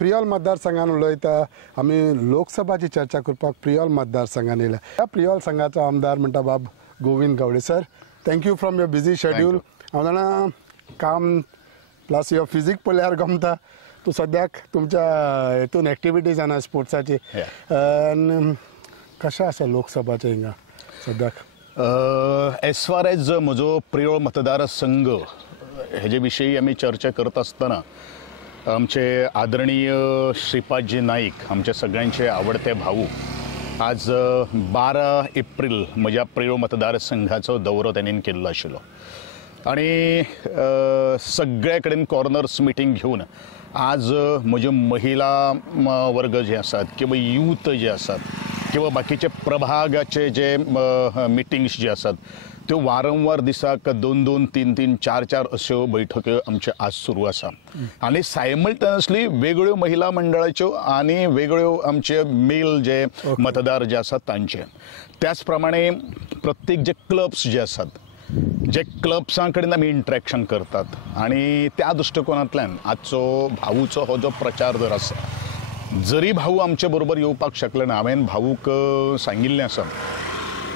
प्रियोल मतदारसंघान उलयता आमी लोकसभाची चर्चा करपाक प्रियोल मतदारसंघान येयल्या. ह्या प्रियोल संघाचो आमदार म्हणटा बाब Govind Gawade. Sir, thank you from your busy schedule. हांव जाणा काम प्लस युअर फिजीक पळयल्यार गमता. तूं सद्याक तुमच्या हेतून एक्टिविटीज आना स्पोर्ट्साची. कशें आसा लोकसभाचें हिंगा सद्याक? एज फार एज म्हजो प्रियोळ मतदारसंघ हेजे विशयी आमी चर्चा करत आसतना आमचे आदरणीय श्रीपादजी नाईक, आमचे सगळ्यांचे आवडते भाऊ, आज 12 एप्रिल म्हज्या प्रियोळ मतदारसंघाचो दौरो त्यांनी केल्लो आशिल्लो आणि सगळे कडेन कॉर्नर्स मिटींग घेवन आज म्हजे महिला वर्ग जे आसात किंवा यूथ जे आसात किंवा बाकीचे प्रभागाचे जे मिटिंग्स जे आसात त्यो वारंवार दिसाक 2-2, 3-3, 4-4 अश्यो बैठक्यो आमचे आज सुरू आसा आणि सायमल्टेनियसली वेगळ्यो महिला मंडळाच्यो आणि वेगळ्यो आमचे मेल जे मतदार जे आसात तांचे. त्याच प्रमाणे प्रत्येक जे क्लब्स जे आसात, जे क्लब्सां कडेन आमी इंटरॅक्शन करतात आणि त्या दृश्टिकोनांतल्यान आजचो भाऊचो हो जो प्रचार जर आसा, जरी भाऊ आमचे बरोबर येवपाक शकले ना, हांवें भाऊक सांगिल्लें आसा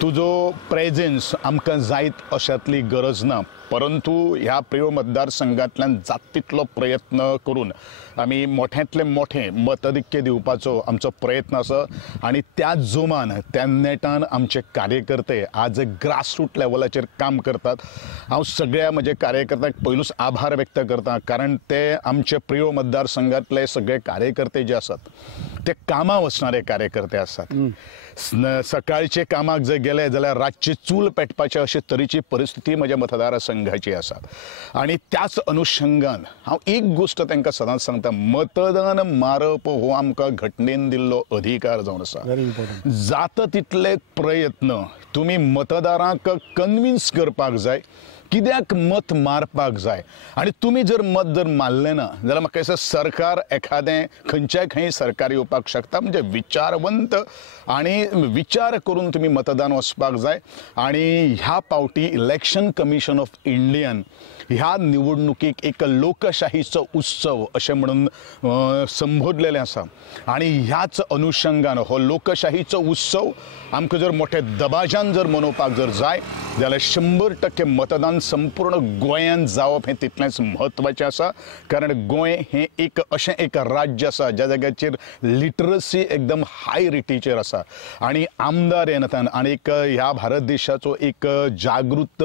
तुजो प्रेजेन्स आमकां जायत अशातली गरज ना, परंतु ह्या प्रियोळ मतदारसंघांतल्यान जाता तितलो प्रयत्न करून आमी मोठ्यांतले मोठे मताधिक्य दिवपाचो आमचो प्रयत्न आसा आणि त्या जोमान त्या नेटान आमचे कार्यकर्ते आज ग्रासरूट लेवलाचेर काम करतात. हांव सगळ्या म्हजे कार्यकर्त्यांक पयलूच आभार व्यक्त करता, कारण ते आमचे प्रियोळ मतदारसंघांतले सगळे कार्यकर्ते जे आसात ते कामां वचणारे कार्यकर्ते आसात. सकाळचे कामाक जर गेले जाल्यार रातची चूल पेटपाचे अशे तरेची परिस्थिती म्हज्या मतदारसंघाची आसा आणि त्याच अनुषंगान हांव एक गोष्ट तांकां सदांच सांगता, मतदान मारप हो आमकां घटनेन दिल्लो अधिकार जावन आसा. जाता तितले प्रयत्न तुमी मतदारांक कन्विन्स करपाक जाय कित्याक मत मारपाक जाय. आणि तुम्ही जर मत जर मारलें ना जाल्यार म्हाका दिसता सरकार एखादें खंयच्याय खंय सरकार येवपाक शकता. म्हणजे विचारवंत आणि विचार करून तुम्ही मतदान वचपाक जाय. आणि ह्या पावटी इलेक्शन कमिशन ऑफ इंडियान ह्या निवडणुकीक एक लोकशाहीचो उत्सव अशें म्हणून संबोधलेलें आसा आणि ह्याच अनुषंगान हो लोकशाहीचो उत्सव आमकां जर मोठे दबाज्यान जर मनोवपाक जर जाय जाल्यार 100% मतदान संपूर्ण गोंयांत जावप हें तितलेंच म्हत्वाचें आसा. कारण गोंय हें एक अशें एक राज्य आसा ज्या जाग्याचेर लिटरसी एकदम हाय रेटीचेर आसा आणि आमदार हे नात्यान आनी ह्या भारत देशाचो एक जागृत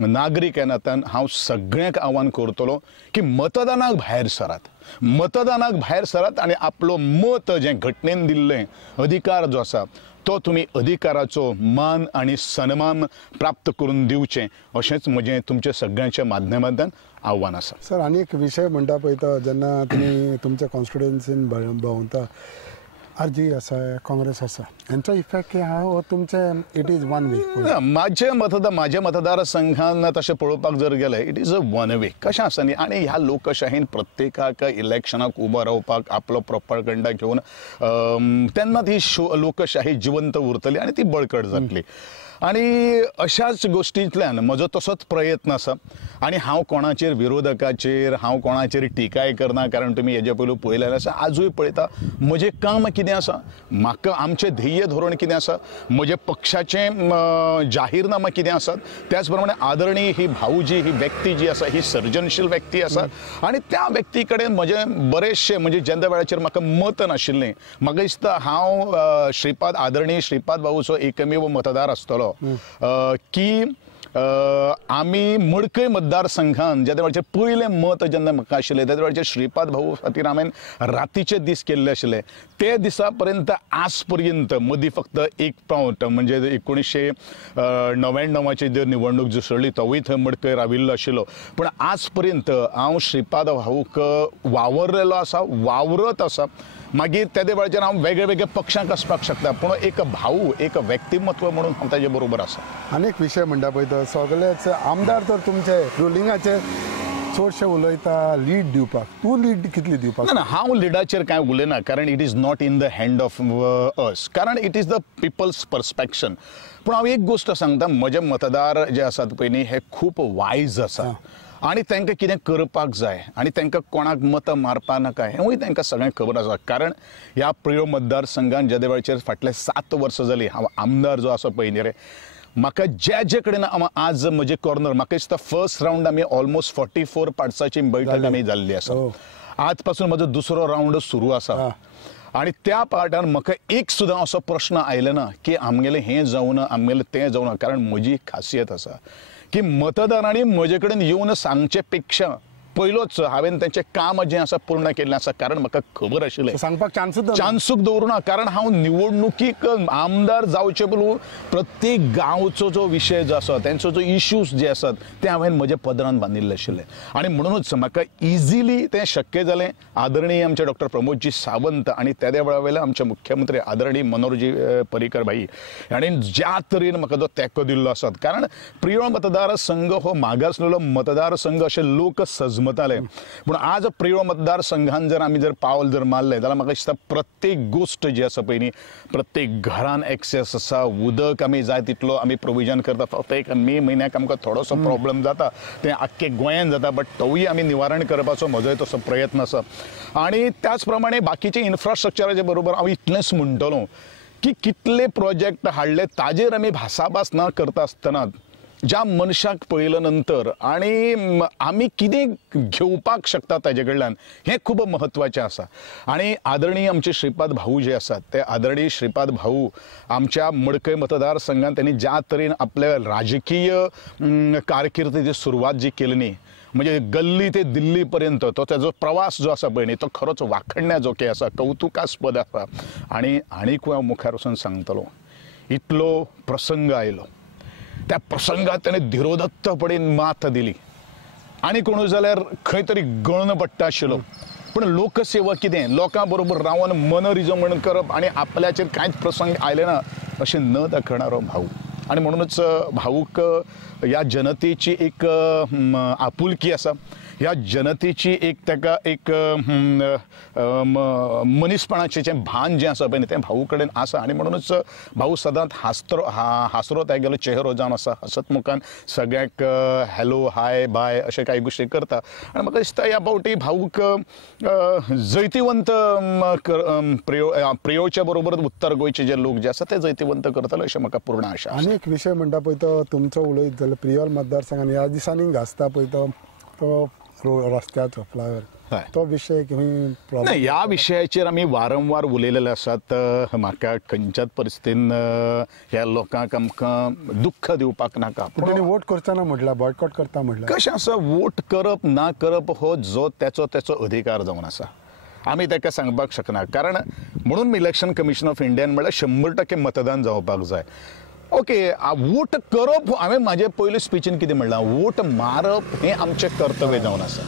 नागरीक हे नात्यान हांव सगळ्यांक आव्हान करतलो की मतदानाक भायर सरात, मतदानाक भायर सरात आणि आपलो मत जें घटनेन दिल्लें अधिकार जो आसा तो तुम्ही अधिकाराचो मान आणि सन्मान प्राप्त करून दिवचें अशेंच म्हजें तुमच्या सगळ्यांच्या माध्यमांतल्यान आव्हान आसा. सर, आनी एक विशय म्हणटा पळयता जेन्ना तुमी तुमच्या कॉन्स्टिट्युएन्सीन भोंवता, आरजी आसा, काँग्रेस आसा, हेंचो इफेक्ट हो तुमचे इट इज वन वे. माझ्या मतदारसंघान तशें पळोवपाक जर गेले it is a one way. कशें आसा न्ही, आनी ह्या लोकशाहीन प्रत्येकाक इलेक्शनाक उबो रावपाक आपलो प्रोपगंडा घेवन तेन्ना ती लोकशाही जिवंत उरतली आणि ती बळकट जातली. आणि अशाच गोष्टींतल्यान म्हजो तसोच प्रयत्न आसा आणि हांव कोणाचेर विरोधकाचेर हांव कोणाचेर टिकाय करना. कारण तुमी हेजे पयलू पळयलेलें आसा, आजूय पळयता म्हजें काम कितें आसा, म्हाका आमचें ध्येय धोरण कितें आसा, म्हजे पक्षाचें जाहीरनामा कितें आसात. त्याच प्रमाणे आदरणीय ही भाऊजी ही व्यक्ती जी आसा ही सर्जनशील व्यक्ती आसा आणि त्या व्यक्ती कडेन म्हजें बरेचशें म्हणजे जेन्ना वेळाचेर म्हाका मत नाशिल्लें, म्हाका दिसता हांव आदरणीय श्रीपाद भाऊचो एकमेव मतदार आसतलो की आमी मडकय मतदारसंघान ज्या वेळाचेर पयलें मत जेन्ना म्हाका आशिल्लें त्या वेळाचेर श्रीपाद भाऊ खातीर हांवें रातीचे दीस केल्ले आशिल्ले. ते दिसा पर्यंत आज पर्यंत मदीं फक्त एक पावट म्हणजे 1999ची जर निवडणूक जुसळ्ळी तोवूय थंय मडकय राविल्लो आशिल्लो. पूण आज पर्यंत हांव श्रीपाद भाऊक वावरलेलो आसा, वावरत आसा. मागीर त्या वेळाचेर हांव वेगळे वेगळे पक्षांक आसपाक शकता, पूण एक भाऊ एक व्यक्तिमत्व म्हणून हांव ताजे बरोबर आसा. आनीक विशय म्हणटा पळय सगळेच आमदार तर तुमचे रुलिंगाचे चडशे उलयता लीड दिवपाक. तूं लीड कितली दिवपाक? ना, हांव लिडाचेर कांय उलयना, कारण it is not in the hand of us, कारण इट इज द पिपल्स पर्सपेक्शन. पूण हांव एक गोष्ट सांगता, म्हजे मतदार जे आसात पळय न्ही हे खूब वायज आसा आणि तांकां कितें करपाक जाय आनी तांकां कोणाक मतां मारपा नाका हेंवूय तांकां सगळ्यांक खबर आसा. कारण ह्या प्रियो मतदारसंघान ज्या वेळाचेर फाटले 7 वर्सां जालीं हांव आमदार जो आसा पळय न्ही रे, म्हाका जे कडेन आज म्हजे कॉर्नर म्हाका दिसता फर्स्ट रावंड आमी ऑलमोस्ट 44 पार्ट्साची बैठक आमी जाल्ली आसा. आज पासून म्हजो दुसरो रावंड सुरू आसा आणि त्या पार्टान म्हाका एक सुद्दां असो प्रश्न आयलो ना की आमगेलें हें जावं ना आमगेलें तें जावं ना. कारण म्हजी खासियत आसा की मतदारांनी म्हजे कडेन येवन सांगचे पेक्षा पयलोच हांवें तेंचें काम जें आसा पूर्ण केल्लें आसा. कारण म्हाका खबर आशिल्लें सांगपाक चान्सूच दवरुना. कारण हांव निवडणुकीक आमदार जावचे पयलू प्रत्येक गांवचो जो विशय जो आसा तेंचो जो इश्यूज जे आसात ते हांवें म्हज्या पदरान बांदिल्ले आशिल्ले आणि म्हणूनच म्हाका इजिली तें शक्य जालें. आदरणीय आमचे डॉक्टर प्रमोदजी सावंत आणि त्या वेळा वयले आमचे मुख्यमंत्री आदरणीय मनोहरजी पर्रीकर भाई हांणी ज्या तरेन म्हाका जो तेंको दिल्लो आसा. कारण प्रियो मतदारसंघ हो मागासलेलो मतदारसंघ अशे लोक सजमताले. पूण आज प्रियो मतदारसंघान जर पावल मारलें जाल्यार म्हाका दिसता प्रत्येक गोष्ट जी आसा पळय न्ही प्रत्येक घरान एक्सेस आसा. उदक आमी जाय तितलो आमी प्रोविजन करता. फक्त एक मे म्हयन्याक आमकां थोडोसो प्रॉब्लेम जाता तें आख्खे गोंयांत जाता बट तोवूय आमी निवारण करपाचो म्हजोय तसो प्रयत्न आसा. आणि त्याच प्रमाणे बाकीचे इन्फ्रास्ट्रक्चराचे बरोबर हांव इतलेंच म्हणटलों की कितले प्रोजेक्ट हाडले ताजेर आमी भासाभास न करता आसतना ज्या मनशाक पळयल्या नंतर आणि आमी कितें घेवपाक शकता ताजे कडल्यान हें खूब म्हत्वाचें आसा. आणि आदरणीय आमचे श्रीपाद भाऊ जे आसात ते आदरणीय श्रीपाद भाऊ आमच्या मडकय मतदारसंघात त्यांनी ज्या तरेन आपल्या राजकीय कारकिर्दीची सुरवात जी केली न्ही म्हणजे गल्ली ते दिल्ली पर्यंत तो त्याचो प्रवास जो आसा पळय न्ही तो खरोच वाखणण्याजोगे आसा, कौतुकास्पद आसा. आणि आनीक हांव मुखार वचून सांगतलो इतलो प्रसंग आयलो त्या प्रसंगात त्याने धीरोदत्तपणेन मात दिली आणि कोण जाल्यार खंय तरी गळून पडटा आशिल्लो. पण लोकसेवा कितें लोकां बरोबर रावन मनरिजवण करप आणि आपल्याचेर कांयच प्रसंग आयले ना अशें न दाखयणारो भाऊ. आणि म्हणूनच भाऊक ह्या जनतेची एक आपुलकी आसा. ह्या जनतेची एक ताका एक मनीसपणाचें जें भान जें आसा पळय तें भाऊ कडेन आसा. आणि म्हणूनच भाऊ सदांच हासरो तेगेलो चेहरो जावन आसा. हसत मुखान सगळ्यांक हॅलो हाय बाय अशें कांय गोश्टी करता. आनी म्हाका दिसता ह्या फावटी भाऊक जैतिवंत प्रियोच्या बरोबर उत्तर गोंयचे जे लोक जे आसा ते जैतिवंत करतले अशें म्हाका पूर्ण आशा. आनी एक विशय म्हणटा पळय तो तुमचो उलयत जाल्यार प्रियोल मतदारसंघान ह्या दिसांनी घासता पळय तो रस्त्याचो फ्लायओव्हर तो विशय नाही. ह्या विशयाचेर आमी वारंवार उलयलेले आसात. म्हाका खंयच्याच परिस्थितीन ह्या लोकांक आमकां दुख्ख दिवपाक नाका. पूण वोट करतना म्हटल्यार बॉयकॉट करता म्हटल्यार कशें आसा वोट करप ना करप हो जो त्याचो अधिकार जावन आसा. आमी ताका सांगपाक शकना. कारण म्हणून इलेक्शन कमिशन ऑफ इंडियान म्हळ्यार 100% मतदान जावपाक जाय. ओके वोट करप हांवें म्हाजे पयले स्पिचीन कितें म्हणलां वोट मारप हें आमचें कर्तव्य जावन आसा.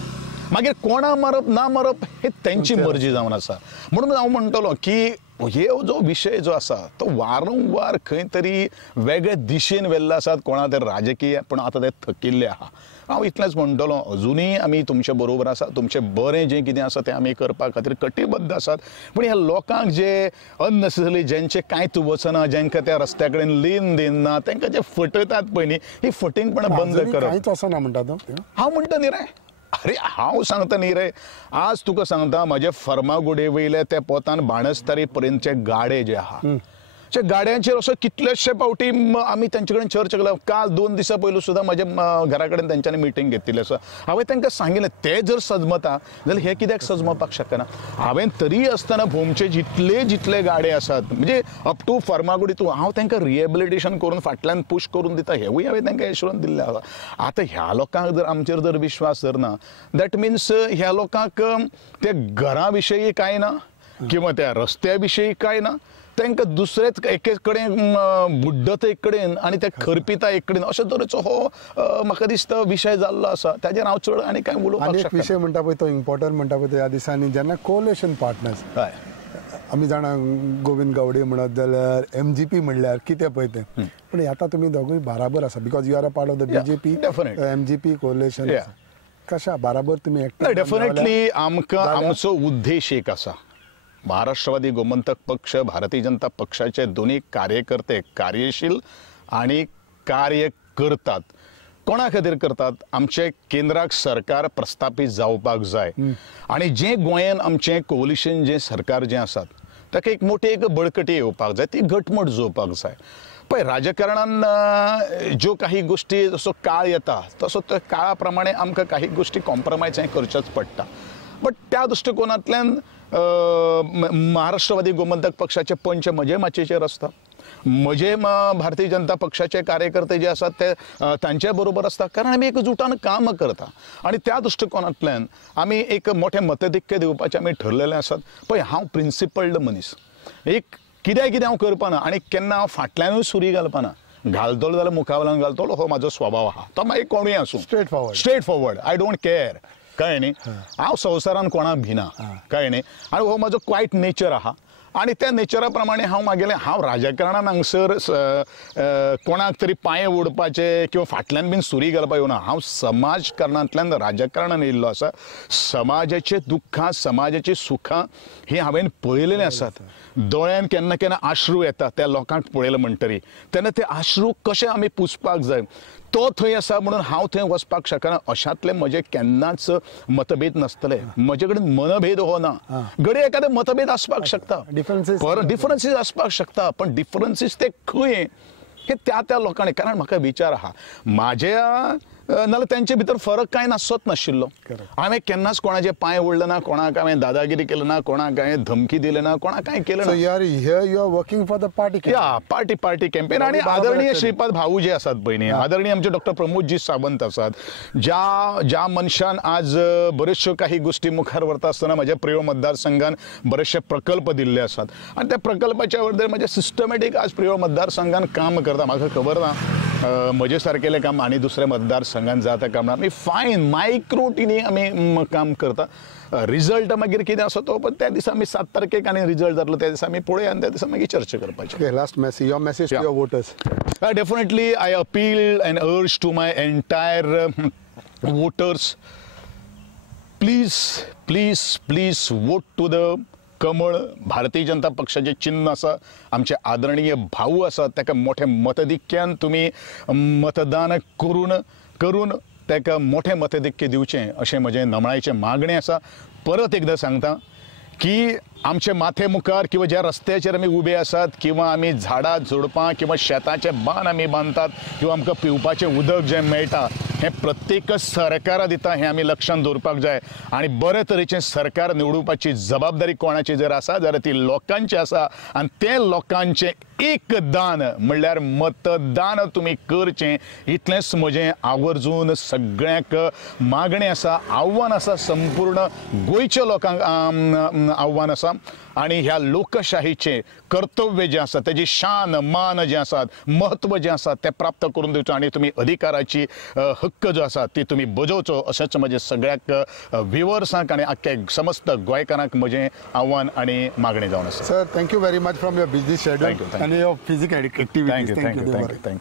मागीर कोणा मारप ना मारप हे तेंची मर्जी जावन आसा. म्हणून हांव म्हणटलो की हे जो विशय जो आसा तो वारंवार खंय तरी वेगळे दिशेन व्हेल्ले आसात. कोणा तरी राजकीय पण आतां ते थकिल्ले आहा. हांव इतलेंच म्हणटलो अजुनूय आमी तुमचे बरोबर आसा. तुमचें बरें जें कितें आसा तें आमी करपा खातीर कटिबद्ध आसात. पूण ह्या लोकांक जे अननेसेसरी जेंचे कांयच वचना जेंकां त्या रस्त्या कडेन लेन दिना तांकां जे फटयतात पळय न्ही ही फटिंगपणां बंद करप. कांयच वचना म्हणटा तो हांव म्हणटा न्ही रे अरे हांव सांगता न्ही रे आज तुका सांगता म्हाजे फर्मागुडये वयले त्या पोतान बाणस्तारी पर्यंतचे गाडे जे आहा त्या गाड्यांचेर असो कितलेशे फावटी आमी तांचे कडेन चर्चा केला. काल 2 दिसां पयलू सुद्दां म्हाज्या घरा कडेन तांच्यांनी मिटींग घेतिल्ली आसा. हांवें तांकां सांगिल्लें ते जर सजमता जाल्यार हे कित्याक सजमपाक शकना. हांवें तरी आसतना भोवमचे जितले गाडे आसात म्हणजे अप टू फर्मागुडी तूं हांव तांकां रिहेबिलिटेशन करून फाटल्यान पुश करून दिता हेवूय हांवें तांकां एश्युरन्स दिल्लें आसा. आतां ह्या लोकांक जर आमचेर जर विश्वास जर ना दॅट मिन्स ह्या लोकांक त्या घरा विशयी कांय ना किंवा त्या रस्त्या विशयी कांय ना. तांकां दुसरेच एके कडेन बुड्डते एक कडेन आनी त्या खरपिता एक कडेन अशे तरेचो हो म्हाका दिसता विशय जाल्लो आसा. ताजेर हांव चड आनी कांय उलोवपाक शकना. एक विशय म्हणटा पळय तो इम्पॉर्टंट म्हणटा पळय ह्या दिसांनी जेन्ना कोलेशन पार्टनर्स आमी जाणा गोविंद गावडे म्हणत जाल्यार MGP म्हणल्यार कितें पळय तें पूण आतां तुमी दोगूय बराबर आसा because you are a part of the BJP MGP coalition कशा बराबर तुमी डेफिनेटली आमकां आमचो उद्देश एक आसा. महाराष्ट्रवादी गोमंतक पक्ष भारतीय जनता पक्षाचे दोन्ही कार्यकर्ते कार्यशील आणि कार्य करतात. कोणा खातीर करतात आमचे केंद्राक सरकार प्रस्थापीत जावपाक जाय आणि जे गोंयान आमचें कोलिशन जे सरकार जे आसात ताका एक मोठी एक बळकटी येवपाक जाय ती घटमट जोवपाक जाय पळय राजकारणान ज्यो काही गोष्टी जसो काळ येता तसो त्या काळा प्रमाणे आमकां काही गोष्टी कॉम्प्रमायज करच्योच पडटा बट त्या दृश्टिकोनांतल्यान महाराष्ट्रवादी गोमंतक पक्षाचे पंच म्हजे माचयेचेर आसता म्हजे भारतीय जनता पक्षाचे कार्यकर्ते जे आसात ते तांचे बरोबर आसता कारण आमी एकजुटान काम करता आणि त्या दृश्टिकोनांतल्यान आमी एक मोठे मतधिक्य दिवपाचे आमी ठरलेले आसात पळय हांव प्रिंसिपल्ड मनीस एक कितें हांव करपाना आणि केन्ना हांव फाटल्यानूय सुरी घालपाना घालतलो जाल्यार मुखावयल्यान घालतलो हो म्हाजो स्वभाव आहा तो मागीर कोणूय आसूं straight forward I don't care कळ्ळें न्ही हांव संवसारान कोणाक भिना कळ्ळें न्ही आणि हो म्हाजो क्वायट नेचर आहा आणि त्या नेचरा प्रमाणे हांव राजकारणान हांगसर कोणाक तरी पांये ओडपाचे किंवा फाटल्यान बीन सुरी घालपाक येवना हांव समाजकारणांतल्यान राजकारणान येयल्लो आसा समाजाचे दुख्खां समाजाची सुखां ही हांवें पळयलेलीं आसात दोळ्यान केन्ना केन्ना आश्रू येता त्या लोकांक पळयलें म्हणटरी तेन्ना ते आश्रू कशे आमी पुसपाक जाय तो थंय आसा म्हणून हांव थंय वचपाक शकना अशांतले म्हजे केन्नाच मतभेद नासतले म्हजे कडेन मनभेद हो ना घडये एखादे मतभेद आसपाक शकता डिफरन्सीस आसपाक शकता पण डिफरन्सीस ते खंय हे त्या लोकांनी कारण म्हाका विचार आहा म्हाज्या नाल्यार तेंचे भितर फरक कांय नासत नाशिल्लो हांवें केन्नाच कोणाचे पांय ओडले ना कोणाक हांवें दादागिरी केली ना कोणाक हांवें धमकी दिली ना कोणाक कांय केलें ना you are working for the party party campaign आणि आदरणीय श्रीपाद भाऊ जे आसात पळय आदरणीय आमचे डॉक्टर प्रमोदजी सावंत आसात ज्या मनशान आज बऱ्योचश्यो काही गोष्टी मुखार व्हरता आसतना म्हज्या प्रिय मतदारसंघान बरेचशे प्रकल्प दिल्ले आसात आणि त्या प्रकल्पाच्या वरदर म्हजे सिस्टमॅटीक आज प्रिय मतदारसंघान काम करता म्हाका खबर ना म्हजे सारकेले काम आनी दुसऱ्या मतदारसंघान जाता काम ना आमी फायन मायक्रोटिनी आमी काम करता रिजल्ट मागीर कितें आसा तो पण त्या दिसा आमी 7 तारखेक आनी रिजल्ट जातलो त्या दिसा आमी पळोवया आनी त्या दिसा मागीर चर्चा करपाची last message your message to your voters definitely I appeal and urge to my entire voters please vote to the कमळ भारतीय जनता पक्षाचे चिन्ह आसा आमचे आदरणीय भाऊ आसा ताका मोठे मतधिक्यान तुम्ही मतदान करून ताका मोठे मतधिक्य दिवचें अशें म्हजें नमळायेचें मागणें आसा परत एकदां सांगता की आमचे माथे मुखार किंवा ज्या रस्त्याचेर आमी उबे आसात किंवा आमी झाडां झुडपां किंवा शेताचे बांद आमी बांदतात किंवा आमकां पिवपाचें उदक जें मेळटा हें प्रत्येक सरकारा दिता हें आमी लक्षांत दवरपाक जाय आनी बरे तरेचें सरकार निवडुपाची जबाबदारी कोणाची जर आसा जाल्यार ती लोकांची आसा आनी तें लोकांचें एक दान म्हणल्यार मतदान तुमी करचें इतलेंच म्हजें आवर्जून सगळ्यांक मागणें आसा आव्हान आसा संपूर्ण गोंयच्या लोकांक आव्हान आसा आणि ह्या लोकशाहीचे कर्तव्य जे आसा तेजी शान मान जे आसात महत्व जे आसा ते प्राप्त करून दिवचें आणि तुम्ही अधिकाराची हक्क जो आसा ती तुम्ही बजोवचो अशेंच म्हजें सगळ्याक व्ह्युअर्सांक आणि आख्या समस्त गोंयकारांक म्हजें आव्हान आणि मागणें जावन आसा sir thank you very much from your busy schedule आणि युअर फिजिकल ॲक्टिव्हिटीज थँक्यू